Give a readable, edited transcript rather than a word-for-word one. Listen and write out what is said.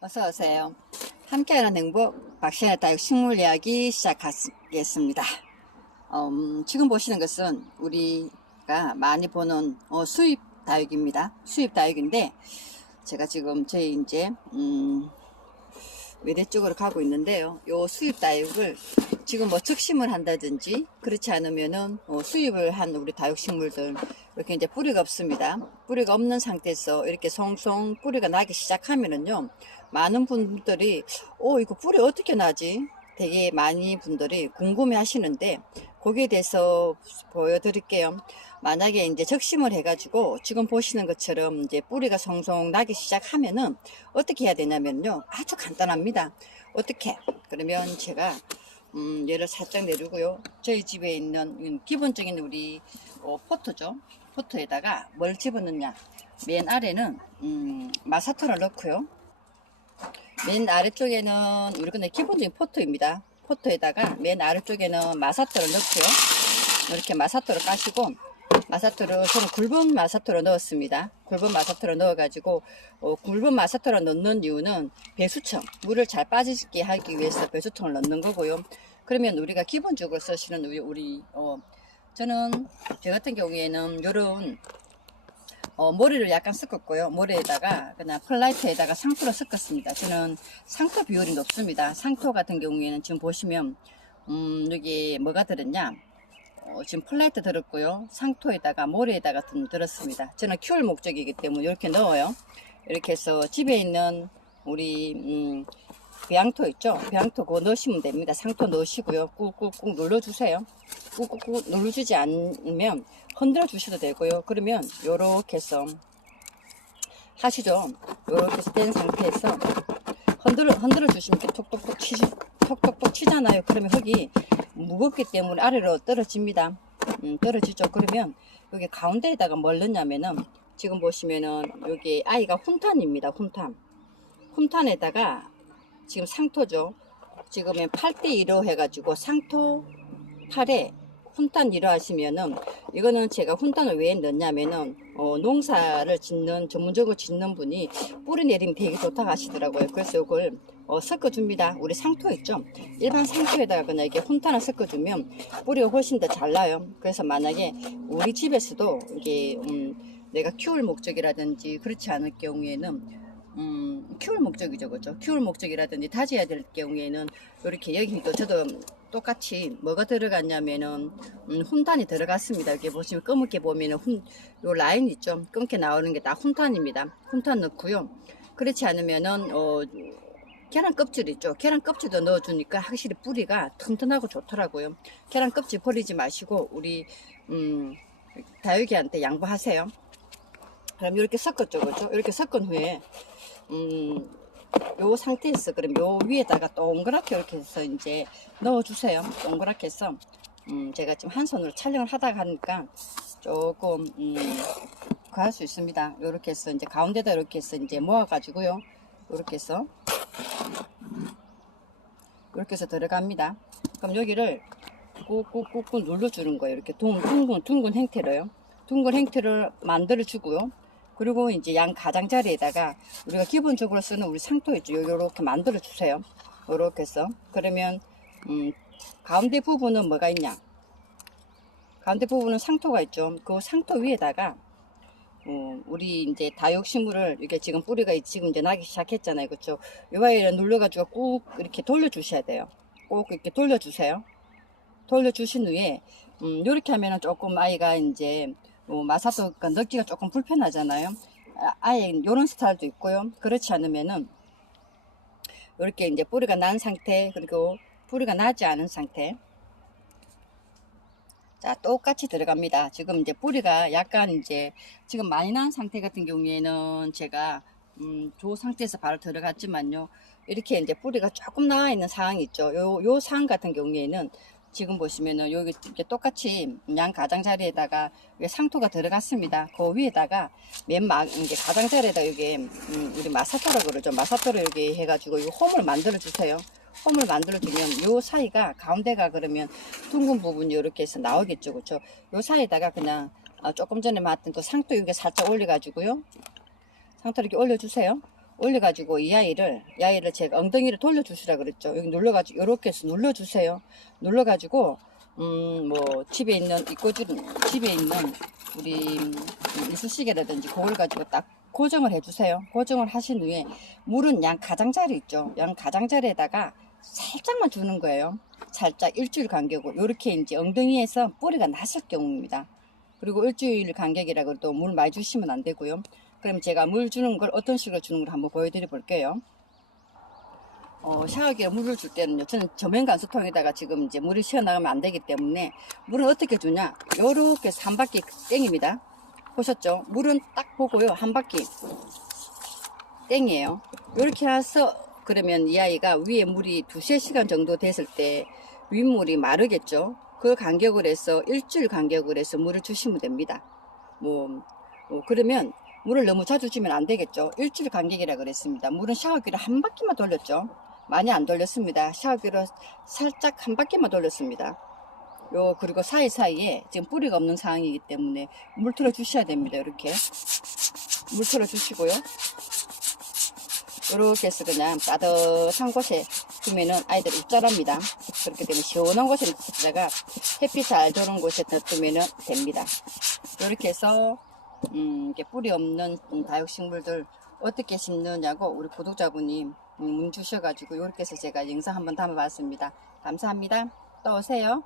어서 오세요. 함께하는 행복 박신의 다육 식물 이야기 시작하겠습니다. 지금 보시는 것은 우리가 많이 보는 수입 다육입니다. 수입 다육인데 제가 지금 저희 이제 외대 쪽으로 가고 있는데요. 요 수입 다육을 지금 뭐 적심을 한다든지 그렇지 않으면은 수입을 한 우리 다육식물들 이렇게 이제 뿌리가 없습니다. 뿌리가 없는 상태에서 이렇게 송송 뿌리가 나기 시작하면은요, 많은 분들이 이거 뿌리 어떻게 나지? 되게 많이 분들이 궁금해 하시는데 거기에 대해서 보여드릴게요. 만약에 이제 적심을 해가지고 지금 보시는 것처럼 이제 뿌리가 송송 나기 시작하면은 어떻게 해야 되냐면요, 아주 간단합니다. 어떻게? 그러면 제가 얘를 살짝 내리고요. 저희 집에 있는 기본적인 우리 포트죠. 포트에다가 뭘 집어넣냐? 맨 아래는 마사토를 넣고요. 맨 아래쪽에는 우리 근데 기본적인 포트입니다. 포트에다가 맨 아래쪽에는 마사토를 넣고요. 이렇게 마사토를 까시고, 마사토를 저는 굵은 마사토로 넣었습니다. 굵은 마사토로 넣어가지고 굵은 마사토로 넣는 이유는 배수청, 물을 잘 빠지게 하기 위해서 배수청을 넣는 거고요. 그러면 우리가 기본적으로 쓰시는 저는 저 같은 경우에는 요런 모래를 약간 섞었고요. 모래에다가 그냥 펄라이트에다가 상토를 섞었습니다. 저는 상토 비율이 높습니다. 상토 같은 경우에는 지금 보시면 여기 뭐가 들었냐, 지금 펄라이트 들었고요. 상토에다가 모래에다가 들었습니다. 저는 키울 목적이기 때문에 이렇게 넣어요. 이렇게 해서 집에 있는 우리 배양토 있죠? 배양토 그거 넣으시면 됩니다. 상토 넣으시고요. 꾹꾹꾹 눌러주세요. 꾹꾹꾹 눌러주지 않으면 흔들어 주셔도 되고요. 그러면 요렇게 해서 하시죠. 요렇게 해서 된 상태에서 흔들어 주시면 톡톡톡 치잖아요. 그러면 흙이 무겁기 때문에 아래로 떨어집니다. 떨어지죠. 그러면 여기 가운데에다가 뭘 넣냐면은 지금 보시면은 여기 아이가 훈탄입니다. 훈탄에다가 지금 상토죠. 지금은 8대2로 해가지고 상토 8에 훈탄 1로 하시면은, 이거는 제가 훈탄을 왜 넣냐면은 농사를 짓는, 전문적으로 짓는 분이 뿌리 내리면 되게 좋다고 하시더라고요. 그래서 이걸 섞어줍니다. 우리 상토 있죠? 일반 상토에다가 그냥 이렇게 훈탄을 섞어주면 뿌리가 훨씬 더 잘 나요. 그래서 만약에 우리 집에서도 이게 내가 키울 목적이라든지 그렇지 않을 경우에는 키울 목적이죠, 그죠? 키울 목적이라든지 다져야 될 경우에는 이렇게 여기도 저도 똑같이 뭐가 들어갔냐면은 훈탄이 들어갔습니다. 여기 보시면 검게 보면은 요 라인 있죠? 검게 나오는 게 다 훈탄입니다. 훈탄 넣고요. 그렇지 않으면은 계란 껍질 있죠? 계란 껍질도 넣어주니까 확실히 뿌리가 튼튼하고 좋더라고요. 계란 껍질 버리지 마시고 우리 다육이한테 양보하세요. 그럼 이렇게 섞었죠, 그죠? 이렇게 섞은 후에 요 상태에서 그럼 요 위에다가 동그랗게 이렇게 해서 이제 넣어주세요. 동그랗게 해서 제가 지금 한 손으로 촬영을 하다가 하니까 조금 할 수 있습니다. 요렇게 해서 이제 가운데다 이렇게 해서 이제 모아가지고요. 요렇게 해서 들어갑니다. 그럼 여기를 꾹꾹꾹꾹 눌러주는 거예요. 이렇게 둥근 형태로요. 둥근 형태를 만들어 주고요. 그리고 이제 양 가장자리에다가 우리가 기본적으로 쓰는 우리 상토 있죠. 요렇게 만들어 주세요. 요렇게 해서. 그러면 가운데 부분은 뭐가 있냐, 가운데 부분은 상토가 있죠. 그 상토 위에다가 우리 이제 다육식물을 이렇게 지금 뿌리가 지금 이제 나기 시작했잖아요. 그렇죠? 요 와이를 눌러가지고 꾹 이렇게 돌려주셔야 돼요. 꼭 이렇게 돌려주세요. 돌려주신 후에 이렇게 하면은 조금 아이가 이제 마사토가 넣기가 조금 불편하잖아요. 아예 이런 스타일도 있고요. 그렇지 않으면은 이렇게 이제 뿌리가 난 상태, 그리고 뿌리가 나지 않은 상태, 자 똑같이 들어갑니다. 지금 이제 뿌리가 약간 이제 지금 많이 난 상태 같은 경우에는 제가 조 상태에서 바로 들어갔지만요, 이렇게 이제 뿌리가 조금 나와 있는 상황이 있죠. 요 상황 같은 경우에는 지금 보시면은 여기 이렇게 똑같이 양 가장자리에다가 상토가 들어갔습니다. 그 위에다가 이제 가장자리에다 여기 우리 마사토라고 그러죠. 마사토를 여기 해가지고 이 홈을 만들어 주세요. 홈을 만들어 주면 요 사이가, 가운데가 그러면 둥근 부분이 이렇게 해서 나오겠죠, 그렇죠? 요 사이에다가 그냥 조금 전에 맡은 그 상토 여기 살짝 올려 가지고요, 상토 이렇게 올려 주세요. 올려가지고 이 야이를 제가 엉덩이를 돌려주시라 그랬죠. 여기 눌러가지고 이렇게 해서 눌러주세요. 눌러가지고 뭐 집에 있는 집에 있는 우리 이쑤시개라든지 그걸 가지고 딱 고정을 해주세요. 고정을 하신 후에 물은 양 가장자리 있죠. 양 가장자리에다가 살짝만 주는 거예요. 살짝 일주일 간격으로 이렇게 이제 엉덩이에서 뿌리가 났을 경우입니다. 그리고 일주일 간격이라 그래도 물 많이 주시면 안 되고요. 그럼 제가 물 주는 걸 어떤 식으로 주는 걸 한번 보여드려 볼게요. 샤워기에 물을 줄 때는요, 저는 저면 간수통에다가 지금 이제 물이 새어나가면 안 되기 때문에 물은 어떻게 주냐, 요렇게 해서 한 바퀴 땡입니다. 보셨죠? 물은 딱 보고요, 한 바퀴 땡이에요. 요렇게 해서 그러면 이 아이가 위에 물이 2~3시간 정도 됐을 때 윗물이 마르겠죠. 그 간격을 해서 일주일 간격을 해서 물을 주시면 됩니다. 그러면 물을 너무 자주 주면 안 되겠죠. 일주일 간격이라 그랬습니다. 물은 샤워기를 한 바퀴만 돌렸죠. 많이 안 돌렸습니다. 샤워기로 살짝 한 바퀴만 돌렸습니다. 그리고 사이사이에 지금 뿌리가 없는 상황이기 때문에 물 틀어 주셔야 됩니다. 이렇게 물 틀어 주시고요. 이렇게 해서 그냥 따뜻한 곳에 두면은 아이들이 입자랍니다. 그렇기 때문에 시원한 곳에 넣다가 햇빛 잘 들어오는 곳에 놔두면 됩니다. 이렇게 해서 이렇게 뿌리 없는 다육식물들 어떻게 심느냐고 우리 구독자분이 문 주셔가지고 이렇게 해서 제가 영상 한번 담아봤습니다. 감사합니다. 또 오세요.